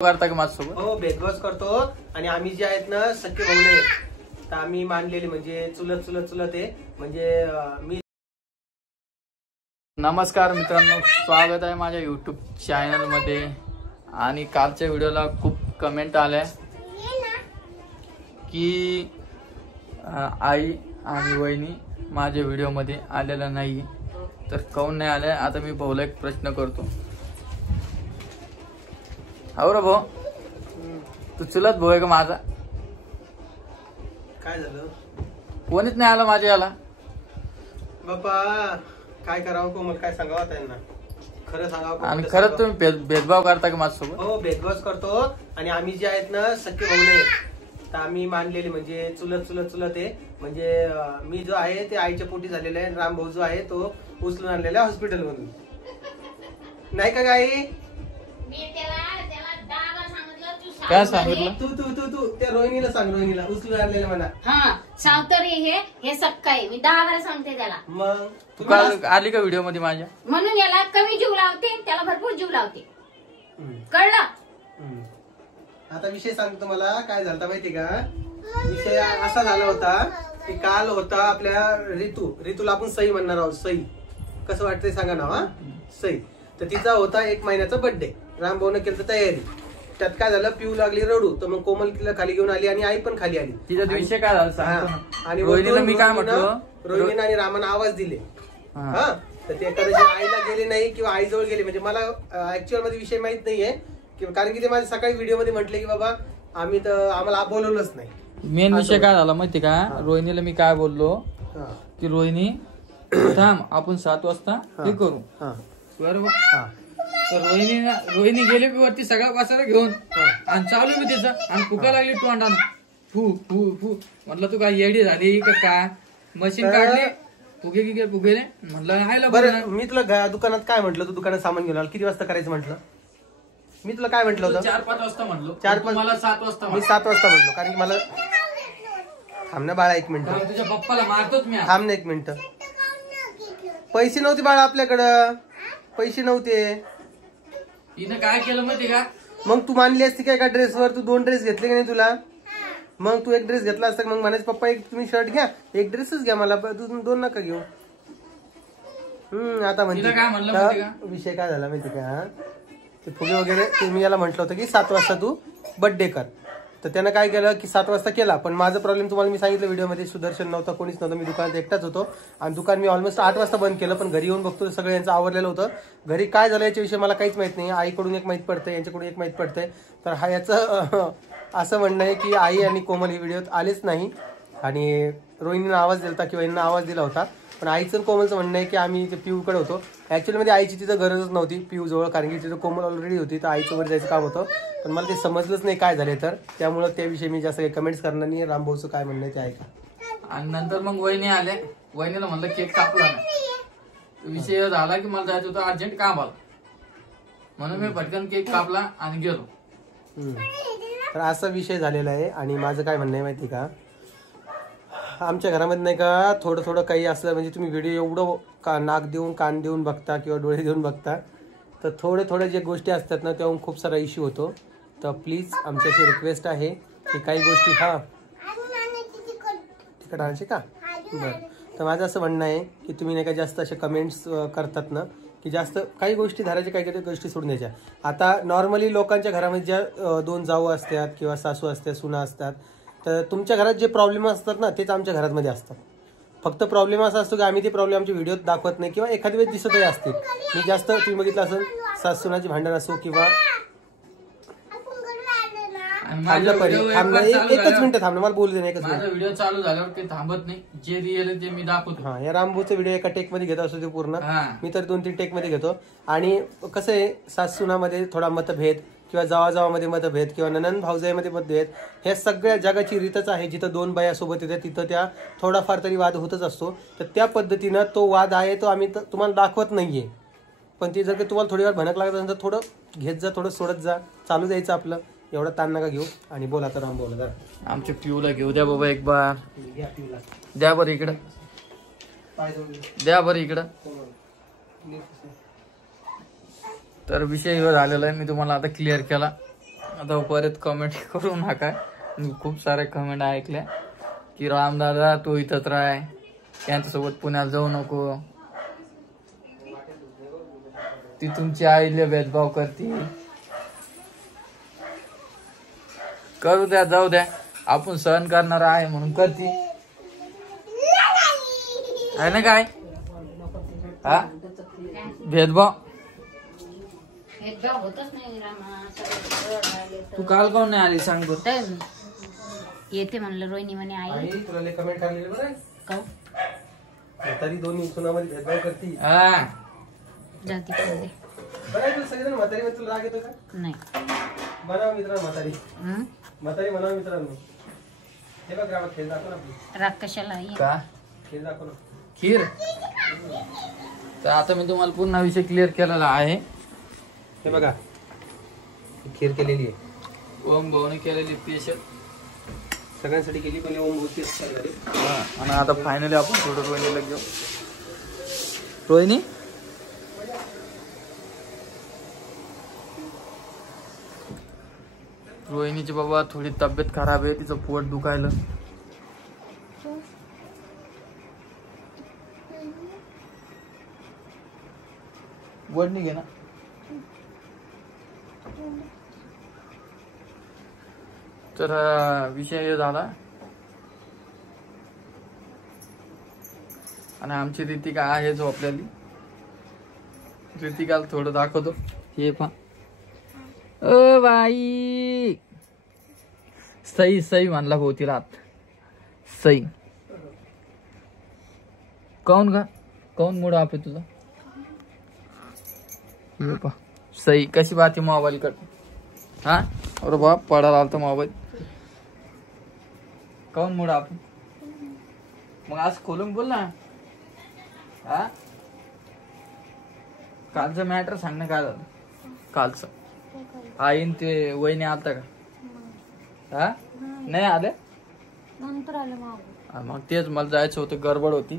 करता का माझ्यासोबत? हो, भेदभाव करतो. आणि आम्ही जे आहेत ना सख्खे भाऊ नाही, तर आम्ही मानलेले म्हणजे चुलत चुलत चुलत आहे. म्हणजे मी. नमस्कार मित्रांनो, स्वागत आहे माझ्या युट्यूब चॅनल मध्ये. आणि कालच्या व्हिडिओला खूप कमेंट आल्या की आई आणि वहिनी माझ्या व्हिडिओ मध्ये आलेला नाही, तर काऊन नाही आल्या. आता मी भाऊला एक प्रश्न करतो. हो रे भाऊ, तू चुलत भाऊ आहे का माझा? काय झालं? कोणीच नाही आला माझ्या याला. बापा काय करावं, कोमल काय सांगावं त्यांना? खरं सांगावं. आणि खरंच तुम्ही भेदभाव करता का माझ्यासोबत? हो, भेदभाव करतो. आणि आम्ही जे आहेत ना सख्खे भाऊ नाही, तर आम्ही मानलेले म्हणजे चुलत चुलत चुलत आहे. म्हणजे मी जो आहे ते आईच्या पोटी झालेला आहे. राम भाऊ जो आहे तो उचलून आणलेला हॉस्पिटल मधून, नाही का गाई? काय सांगितलं? तू तू तू तू त्या रोहिणीला सांग, रोहिणीला उचलून आणलेलं म्हणा. हा सावतरी हे सक्का आहे. मी 10 वेळा सांगते त्याला. मग तू काल आली का व्हिडिओ मध्ये माझ्या? म्हणून याला कमी जीव लावते, त्याला भरपूर जीव लावते. कळलं? आता विषय सांगतो तुम्हाला. काय झालं माहिती का? विषय असा झाला होता की काल होता आपल्या ऋतूला आपण सई म्हणणार आहोत. सई कसं वाटतंय सांगा ना. हा सई, तर तिचा होता 1 महिन्याचा बर्थडे. रामभाऊने केलं तयारी. त्यात काय झालं, पिऊ लागली रडू, तर मग कोमल तिला खाली घेऊन आली आणि आई पण खाली आली. तिचा विषय काय झाला आणि रोहिणीला मी काय म्हटलं, रोहिणीने आणि रामाने आवाज दिले. हा, तर ते कदाचित आईला गेले नाही किंवा आईजवळ गेले. म्हणजे मला ऍक्च्युअल मध्ये विषय माहित नाहीये, कारण की ते माझ्या सकाळी व्हिडिओ मध्ये म्हटले की बाबा आम्ही तर आम्हाला बोलवलंच नाही. मेन विषय काय झाला माहिती का? रोहिणीला मी काय बोललो की रोहिणी थांब, आपण 7 वाजता हे करू. बरोबर. तर रोहिणी गेली वरती सगळा वासाला घेऊन आणि चालू मी तिचं आणि फुका लागली तोंडानं. फू फू फू. म्हटलं तू काय येडी झाली का काय? मशीन काढली, फुगेले म्हटलं नाही. बरं, मी तुला दुकानात काय म्हटलं? तू दुकानात सामान घेऊन आला. किती वाजता करायचं म्हटलं? मी तुला काय म्हटलं होतं? 4-5 वाजता म्हटलं. 4-5 मला 7 वाजता. मी 7 वाजता म्हटलो, कारण की मला. थांब ना बाळा 1 मिनिट. तुझ्या पप्पाला मारतोच मी. थांब ना 1 मिनिट. पैसे नव्हते बाळा आपल्याकडं, पैसे नव्हते. तिने काय केलं माहिती का? मग तू मानली असती काय? एका ड्रेसवर तू 2 ड्रेस घेतले की नाही तुला? मग तू 1 ड्रेस घेतला असता, मग म्हणायचं पप्पा तुम्ही शर्ट घ्या, 1 ड्रेसच घ्या, मला 2 नका घेऊ. आता म्हणजे विषय काय झाला माहिती का? ते फुगे वगैरे ते मी याला म्हटलं होतं की 7 वाजता तू बर्थडे कर. तर त्यानं काय केलं की 7 वाजता केला. पण माझं प्रॉब्लेम तुम्हाला मी सांगितलं व्हिडिओमध्ये, सुदर्शन नव्हता, कोणीच नव्हतं. मी दुकानात एकटाच होतो आणि दुकान मी ऑलमोस्ट 8 वाजता बंद केलं. पण घरी येऊन बघतो सगळं यांचं आवरलेलं होतं. घरी काय झालं याच्याविषयी मला काहीच माहित नाही. आईकडून एक माहित पडतंय, यांच्याकडून एक माहित पडतंय. तर हा याचं असं म्हणणं आहे की आई आणि कोमल ही व्हिडिओत आलेच नाही. आणि रोहिणीनं आवाज दिला किंवा यांना आवाज दिला होता. पण आईचं कोमलचं म्हणणं आहे की आम्ही ते पिऊकडे होतो. ऍक्च्युअली मध्ये आईची तिथं गरजच नव्हती पिऊ जवळ, कारण की तिथं कोमल ऑलरेडी होती, तर आईचं वर जायचं काम होतं. पण मला ते समजलंच नाही काय झाले, तर त्यामुळे त्याविषयी मी जास्त काही कमेंट्स करणार नाही. रामभाऊचं काय म्हणणं आहे ते ऐका. आणि नंतर मग वहिनी आले. वहिनीला म्हणलं केक कापला नाही. विषय झाला की मला जायचं होतं अर्जंट काम आलं, म्हणून मी पटकन केक कापला आणि गेलो. तर असा विषय झालेला आहे. आणि माझं काय म्हणणं आहे माहिती का? आमच्या घरामध्ये नाही का थोडं थोडं काही असलं म्हणजे तुम्ही व्हिडिओ एवढं नाक देऊन कान देऊन बघता किंवा डोळे देऊन बघता, तर थोडे जे गोष्टी असतात ना त्याहून खूप सारा इश्यू होतो. तर प्लीज आमच्याशी रिक्वेस्ट आहे की काही गोष्टी तिकडे आणायचे का? बरं. तर माझं असं म्हणणं आहे की तुम्ही नाही का जास्त असे कमेंट्स करतात ना की जास्त काही गोष्टी धरायच्या, काही गोष्टी सोडून द्यायच्या. आता नॉर्मली लोकांच्या घरामध्ये ज्या 2 जाऊ असतात किंवा सासू असतात, सुना असतात, तर तुमच्या घरात जे प्रॉब्लेम असतात ना तेच आमच्या घरामध्ये असतात. फक्त प्रॉब्लेम असा असतो की आम्ही ते प्रॉब्लेम आमच्या व्हिडिओत दाखवत नाही किंवा एखाद्या वेळेस दिसतही असतील. मी जास्त तुम्ही बघितलं असेल सासू सुनाची भांडण असो किंवा एकच मिनिट थांबलं, मला बोलू दे ना. एकच मिनिट. व्हिडिओ चालू झाल्यावर ते थांबत नाही, जे रिअल ते मी दाखवतो. हा, या रामभाऊचा व्हिडिओ एका टेक मध्ये घेत असतो ते पूर्ण. मी तर 2-3 टेक मध्ये घेतो. आणि कसं आहे, सासू सुनामध्ये थोडा मतभेद किंवा जावाजावामध्ये मतभेद किंवा ननंद भाऊजाईमध्ये मतभेद, हे सगळ्या जगाची रीतच आहे. जिथं 2 बाया सोबत येतात तिथं त्या थोडाफार तरी वाद होतच असतो. तर त्या पद्धतीनं तो वाद आहे तो आम्ही तुम्हाला दाखवत नाहीये. पण ती जर का तुम्हाला थोडी वेळ भनक लागत असेल तर थोडं घेत जा, थोडं सोडत जा, चालू द्यायचं आपलं. एवढा ताण नका घेऊ. आणि बोला तर राम बोला जरा. आमच्या पिऊला घेऊ द्या बाबा एक बार. द्या बरं इकडं, द्या बरं इकडं. तर विषय झालेला आहे, मी तुम्हाला आता क्लिअर केला. आता परत कमेंट करू नका. मी खूप साऱ्या कमेंट ऐकल्या की रामदादा तू इथंच राह, त्यांच्यासोबत पुण्याला जाऊ नको, ती तुमची आईले भेदभाव करते. करू द्या, जाऊ द्या, आपण सहन करणार आहे म्हणून करते, आहे ना काय? हा भेदभाव होतच नाही रामा. सगळं तू काल काऊन नाही आली सांग बरं? तर येते म्हणलं रोहिणी म्हणे आई आणि तुला कमेंट काढलेले बरं काऊ म्हातारी दोन्ही सुनामध्ये भेदभाव करते. हा जाती खाऊ दे. बरं आहे तुला सगळेजण म्हातारी मध्ये तुला राग येतो का? नाही म्हणावं मित्रांनो म्हातारी, हं? म्हातारी म्हणावं मित्रांनो. हे बघ गावात खेळ दाखव ना आपली, राग कशाला ये. का खेळ दाखव ना. खीर? तर आता मी तुम्हाला पुन्हा विषय क्लिअर केलेला आहे. हे बघा ही खीर केलेली आहे, ओम भाऊने केलेली स्पेशल सगळ्यांसाठी केली, पण ओम भूती झाली. आणि आता फायनली आपण थोडं रोहिणीला घेऊ. रोहिणी रोहिणीची बाबा थोडी तब्येत खराब आहे, तिचं पोट दुखायलं. वडणी घे ना. तर विषय हे झाला आणि आमची रितिका आहे झोपलेली. रितिकाला थोडं दाखवतो. हे पहा अ बाई, सई सई म्हणला भाऊ तिला आत. सई काऊन का काऊन मूड आप आहे तुझा? हे पहा सई कशी बाती मोबाईल कडे. हा अरे बाप पडायला आलता मोबाईल. काऊन मूड आप? मग आज खोलून बोल ना. हा कालचं मॅटर सांग ना, काय झालं कालचं? आईन ते वहिनी आलता का? हा नाही आले? नंतर आलं मग. मग तेच मला जायचं होतं, गडबड होती,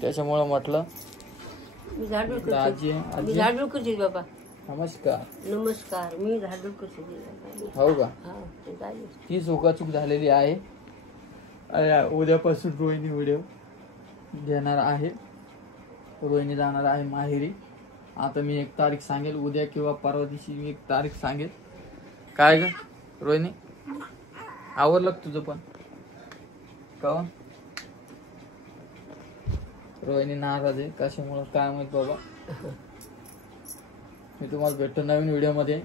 त्याच्यामुळं म्हटलं. आजी आजी बाबा नमस्कार. नमस्कार, मी झाडूकर. हो का? ती चुकाचूक झालेली आहे. उद्यापासून रोहिणी व्हिडिओ घेणार आहे. रोहिणी जाणार आहे माहेरी. आता मी एक तारीख सांगेल, उद्या किंवा परवा दिवशी मी एक तारीख सांगेल. काय ग रोहिणी, आवरलं तुझं पण? काऊन रोहिणी नाराज आहे कशामुळे काय माहित बाबा. मी तुम्हाला भेटतो नवीन व्हिडिओ मध्ये.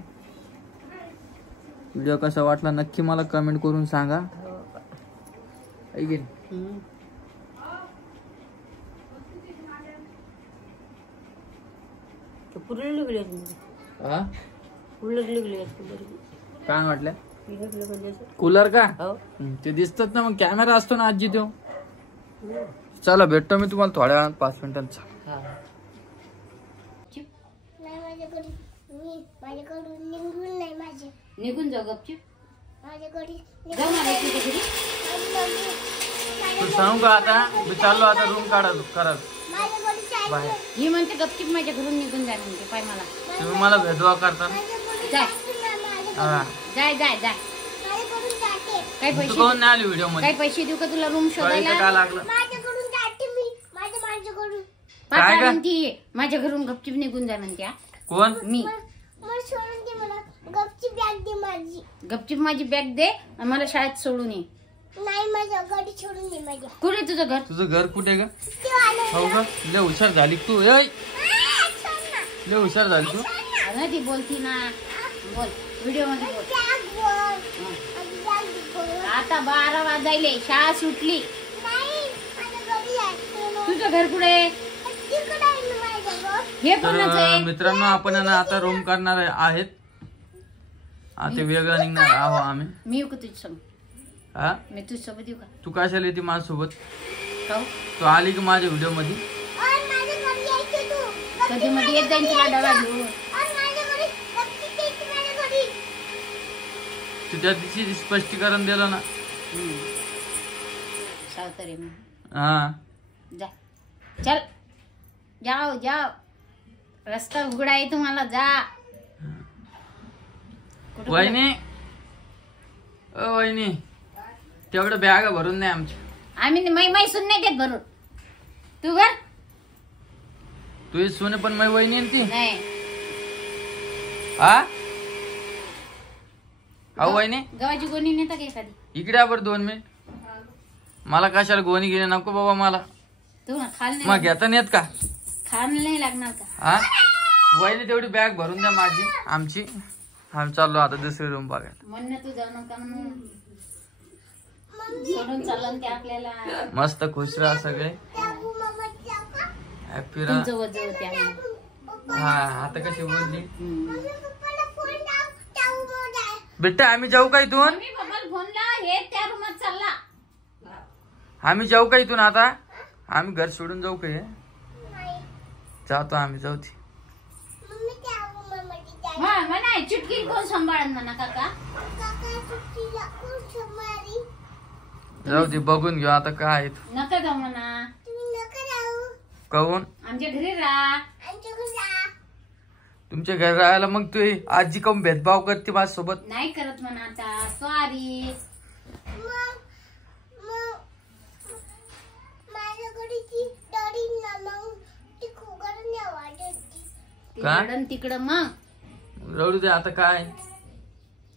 व्हिडिओ कसा वाटला नक्की मला कमेंट करून सांगा. ऐकीन काय वाटलं? कूलर का? ते दिसतात ना, मग कॅमेरा असतो ना आजी तो. चला भेटतो मी तुम्हाला थोड्या वेळात 5 मिनिटांचा. निघून जाऊ गपचूप. तू सांगू का आता? मी चाललो आता रूम काढायला करा बाहेर. ही म्हणते गपचूप माझ्या घरून निघून जाय म्हणते. पाय मला तुम्ही मला भेदभाव करता. जाय हा जाय जाय जाय. काय तू पैसे कोण नाही आली व्हिडिओ मध्ये? काय पैसे देऊ का तुला रूम काय शोधायला? काय लागलं? पाच काय का? म्हणती माझ्या घरून गपचूप निघून जा म्हणते. हा? कोण? मी. गपचूप माझी बॅग दे आणि मला शाळेत सोडून ये. नाही माझ्या गाडी सोडून दे माझ्या. कुठे तुझं घर? तुझं घर कुठे ग? हो का? लय हुशार झाली तू. लय हुशार झाली तू. ना ती बोलती ना. बोल व्हिडिओ मध्ये बोल. आता 12 वाजायले, शाळा सुटली. तुझं घर कुठे? हे कोणाचं तर आहे? मित्रांनो आपण आहे ना आता रूम करणार आहेत. आता वेगळं निघणार आहो आम्ही. मी येऊ का तुझ्या? हा मी तुझ्या सोबत येऊ का? तू कशाला येते माझ्यासोबत? काऊ? तू आली की माझ्या व्हिडिओ मध्ये? कधी मध्ये येत जाईन तुला डबा घेऊन. तू त्या दिवशी स्पष्टीकरण दिलं ना. सावतारे मग. हा जा चल जाओ जाओ. रस्ता उघडा आहे तुम्हाला. जा. कुठं वहिनी ओ वहिनी तेवढं बॅग भरून नाही आमची. आम्ही मैसून नाही देत भरून. तू घर तू सोने पण मै वहिनी आहे ना ती. नाही हा अहो वहिनी गव्हाची गोणी नेता का एखादी? इकडे बरं 2 मिनिट. मला कशाला गोणी घेणे नको बाबा मला. तू ना खाल मग नाही घेता येत का? खाल नाही लागणार का? हा वहिनी तेवढी बॅग भरून द्या माझी आमची. आम्ही चाललो आता दुसरी रूम बघायला. म्हणणं तू जाऊ नका म्हणून सोडून चाललं ते आपल्याला. मस्त खुश राहा सगळे. टाकू मम्मा टाका. हॅपी राहा. तुमचं वजन होते आम्ही. हा आता कशी बोलली पप्पाला फोन टाकू मोठा. बेटा आम्ही जाऊ का इथून? मी पप्पाला फोन ला हे त्या रूमात चालला. आम्ही जाऊ का इथून आता? आम्ही घर सोडून जाऊ का हे? नाही. जातो आम्ही जाऊ ती. मम्मी टाकू मम्माची टाकू. हा म्हणा चुटकी कोण सांभाळत म्हणा काका. काका सुट्टीला कोण मारी. जाऊ दे बघून घेऊ आता काय आहे. नका जाऊ म्हणा. तुम्ही नका राहू. कहून आमच्या घरी राहा. आमच्याकडे जा. तुमच्या घर राहायला मग तू आजी काऊन भेदभाव करते माझ्यासोबत? नाही करत म्हणा आता. सॉरी. मग माझ्याकडे ती डॉडी ना मग ती खोकर नाही वाटत. का? तिकडं तिकडं मग रडू दे आता काय.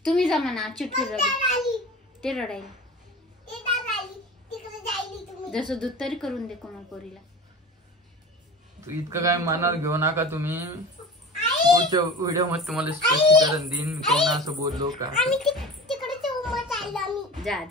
तुम्ही जा म्हणा. चुटकी रड आली. ते रडायला येतात आली. तिकडे जायली तुम्ही. जसं दूध तरी करून दे कोमल पोरीला. तू इतकं काय मनावर घेऊ नका तुम्ही. पुढच्या व्हिडिओ मध्ये तुम्हाला स्पष्टीकरण देईन कोण असं बोललो का. आम्ही तिकडे उभं चाललो आम्ही. जा जा.